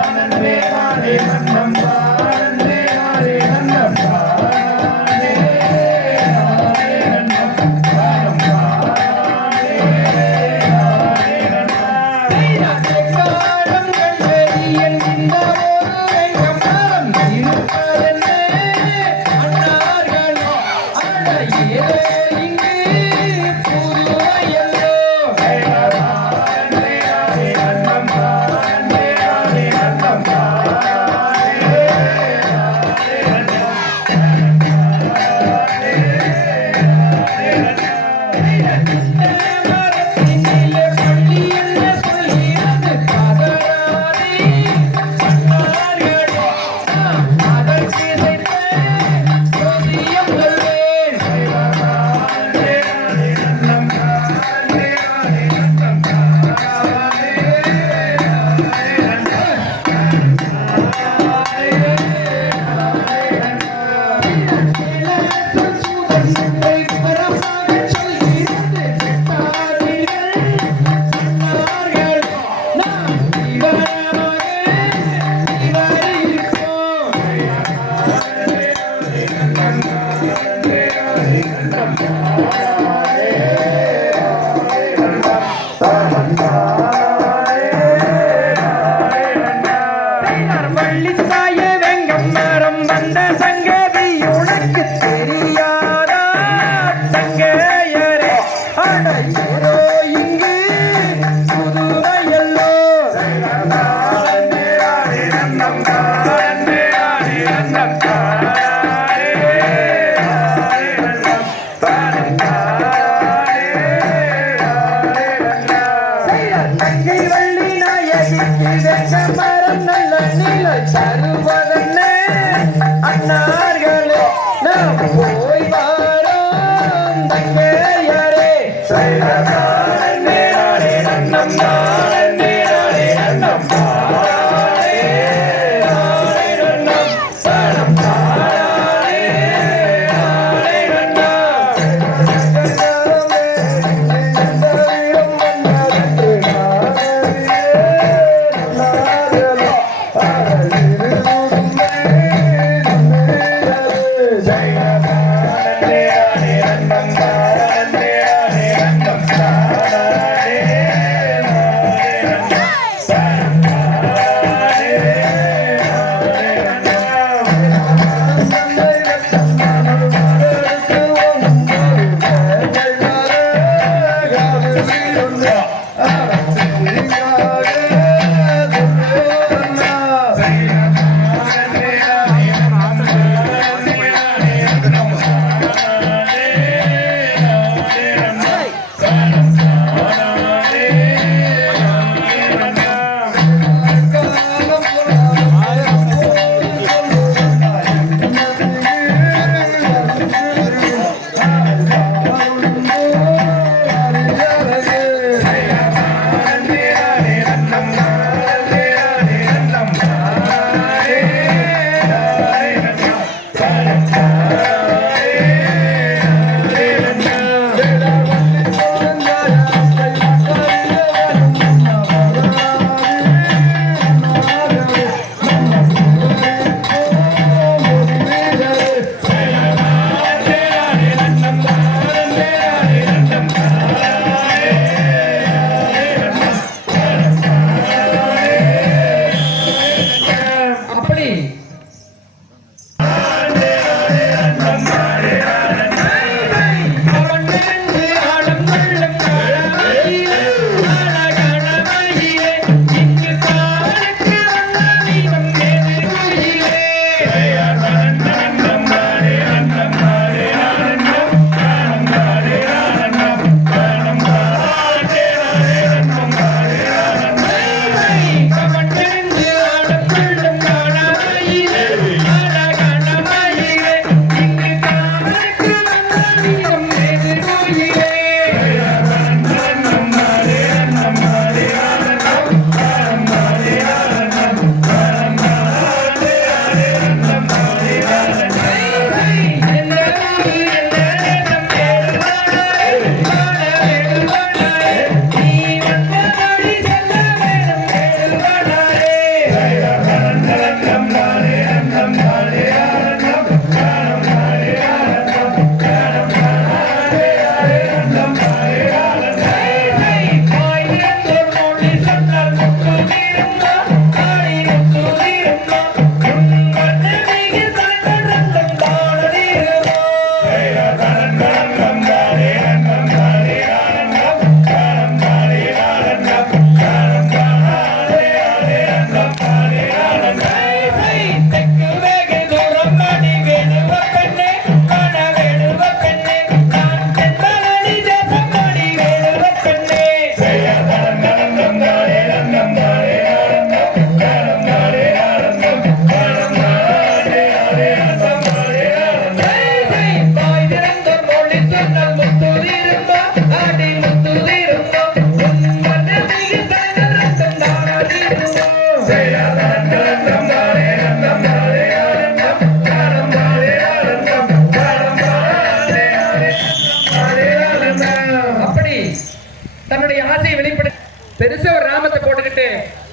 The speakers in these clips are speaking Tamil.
ஆனந்தே ஆனந்தே ஆனந்தே வள்ளித்தாய சங்கையரே அட ஏதோ இங்கு. புதுமையல்லோ தங்கை வள்ளி நாயகிக்கு வெங்கம் மரம் நல்ல நிலை தருவதென்ன? அண்ணார்களே நாம் போய் உண்மையா பெருசா ஒரு ராமத்தை போட்டுக்கிட்டு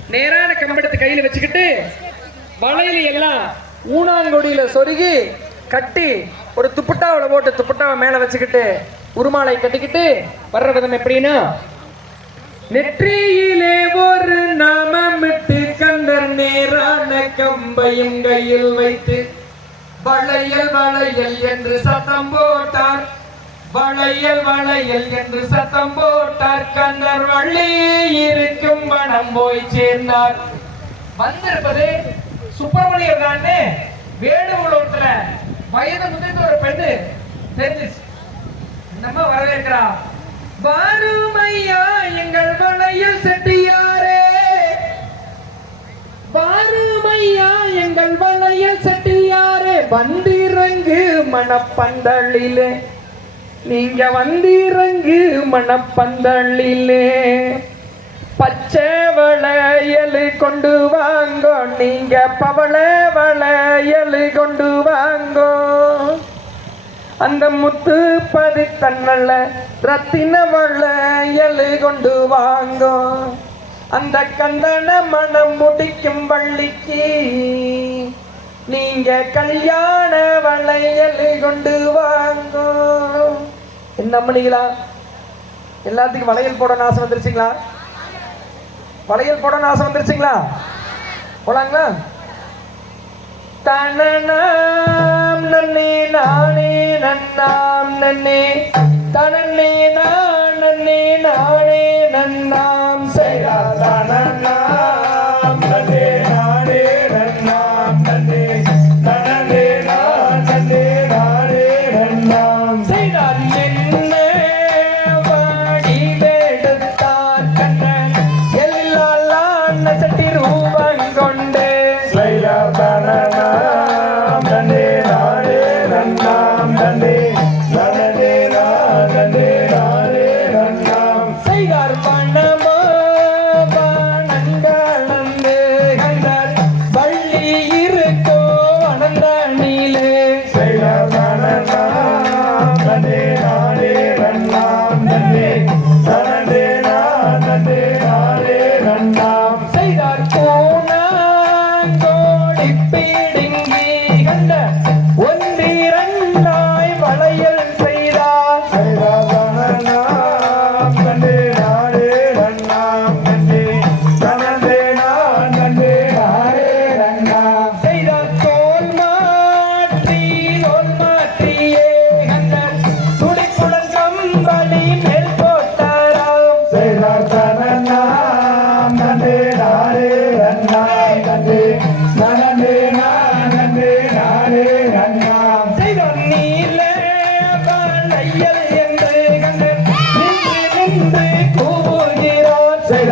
நேரான கம்பெடுத்து கையில வச்சுக்கிட்டு வளையல எல்லாம் ஊனாங்கொடியில சொருகி கட்டி ஒரு துப்புட்டாவில் போட்டு துப்புட்டாவை மேல வச்சுக்கிட்டு உருமாலை கட்டிக்கிட்டு வர்ற விதம் எப்படின்னா நெற்றியிலே ஒரு நாமமிட்டு கண்டர் நேரான கம்பையும் கையில் வைத்து வளையல் வளையல் என்று சத்தம் போட்டார். வளையல் வளையல் என்று சத்தம் போட்டார். கண்ணர் வள்ளி இருக்கும் வனம் போய் சேர்ந்தார். வந்திருப்பது சுப்பிரமணியர் தானே? வேடுகுளத்துல வயது முதிர்ந்த ஒரு பெண்ணு. தெரிஞ்சிச்சு. நம்ம வரவேற்கிறா? பாருமையா எங்கள் வளையல் செட்டியாரே. பாருமையா எங்கள் வளையல் செட்டியாரே. வந்திறங்கு மணப்பந்தளிலே நீங்க வந்திறங்கு மணப்பந்தளிலே பச்சை வளையலு கொண்டு வாங்கோ நீங்க பவள வளையல் கொண்டு வாங்கோ. அந்த முத்து பதித்தன்னல ரத்தின வளையல் கொண்டு வாங்கோ. அந்த கந்தன மனம் முடிக்கும் வள்ளிக்கு நீங்க கல்யாண வளையலு கொண்டு வாங்கோ. என்ன மணிகளா எல்லாத்துக்கும் வளையல் போட ஆசை வந்துருச்சுங்களா? வளையல் போட ஆசை வந்துருச்சுங்களா? போலாங்களா? தனநாம் நன்னே நானே நன்னாம் நன்னே தனன்னே நான்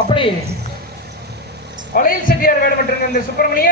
அப்படி. வளையல் செட்டியார் வேடப்பட்டிருந்த இந்த சுப்பிரமணிய